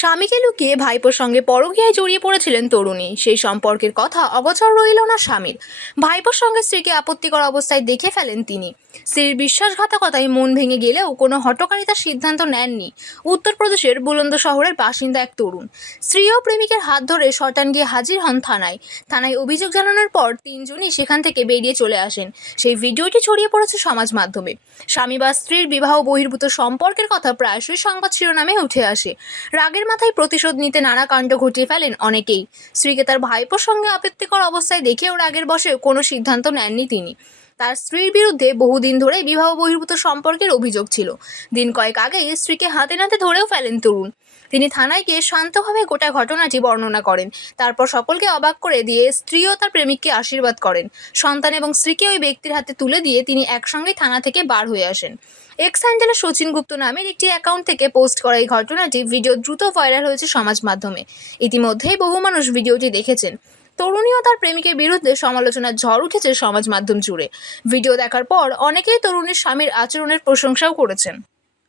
স্বামীকে লুকিয়ে ভাইপোর সঙ্গে পরকীয়ায় জড়িয়ে পড়েছিলেন তরুণী। সেই সম্পর্কের কথা অগচর রইল না স্বামীর। ভাইপোর সঙ্গে স্ত্রীকে আপত্তিকর অবস্থায় দেখে ফেলেন তিনি। স্ত্রীর বিশ্বাসঘাতকতায় মন ভেঙে গেলেও কোনো হটকারিতার সিদ্ধান্ত নেননি উত্তরপ্রদেশের বুলন্দ শহরের বাসিন্দা এক তরুণ। স্ত্রী ও প্রেমিকের হাত ধরে শটান গিয়ে হাজির হন থানায়। থানায় অভিযোগ জানানোর পর তিনজনই সেখান থেকে বেরিয়ে চলে আসেন। সেই ভিডিওটি ছড়িয়ে পড়েছে সমাজ মাধ্যমে। স্বামী বা স্ত্রীর বিবাহ বহির্ভূত সম্পর্কের কথা প্রায়শই সংবাদ শিরোনামে উঠে আসে। রাগের মাথায় প্রতিশোধ নিতে নানা কাণ্ড ঘটিয়ে ফেলেন অনেকেই। স্ত্রীকে তার ভাইপোর সঙ্গে আপত্তিকর অবস্থায় দেখেও রাগের বসে কোনো সিদ্ধান্ত নেননি তিনি। তার স্ত্রীর বিরুদ্ধে বহুদিন ধরে বিবাহ বহির্ভূত সম্পর্কের অভিযোগ ছিল। দিন কয়েক আগেই স্ত্রীকে হাতে নাতে ধরেও ফেলেন তরুণ। তিনি থানায় গিয়ে শান্তভাবে গোটা ঘটনাটি বর্ণনা করেন। তারপর সকলকে অবাক করে দিয়ে স্ত্রী ও তার প্রেমিককে আশীর্বাদ করেন। সন্তান এবং স্ত্রীকে ওই ব্যক্তির হাতে তুলে দিয়ে তিনি একসঙ্গে থানা থেকে বার হয়ে আসেন। এক্স হ্যান্ডেলে সচিন গুপ্ত নামের একটি অ্যাকাউন্ট থেকে পোস্ট করা এই ঘটনাটি ভিডিও দ্রুত ভাইরাল হয়েছে সমাজ মাধ্যমে। ইতিমধ্যেই বহু মানুষ ভিডিওটি দেখেছেন। তরুণী ও তার প্রেমিকের বিরুদ্ধে সমালোচনার ঝড় উঠেছে সমাজ মাধ্যম জুড়ে। ভিডিও দেখার পর অনেকেই তরুণীর স্বামীর আচরণের প্রশংসাও করেছেন।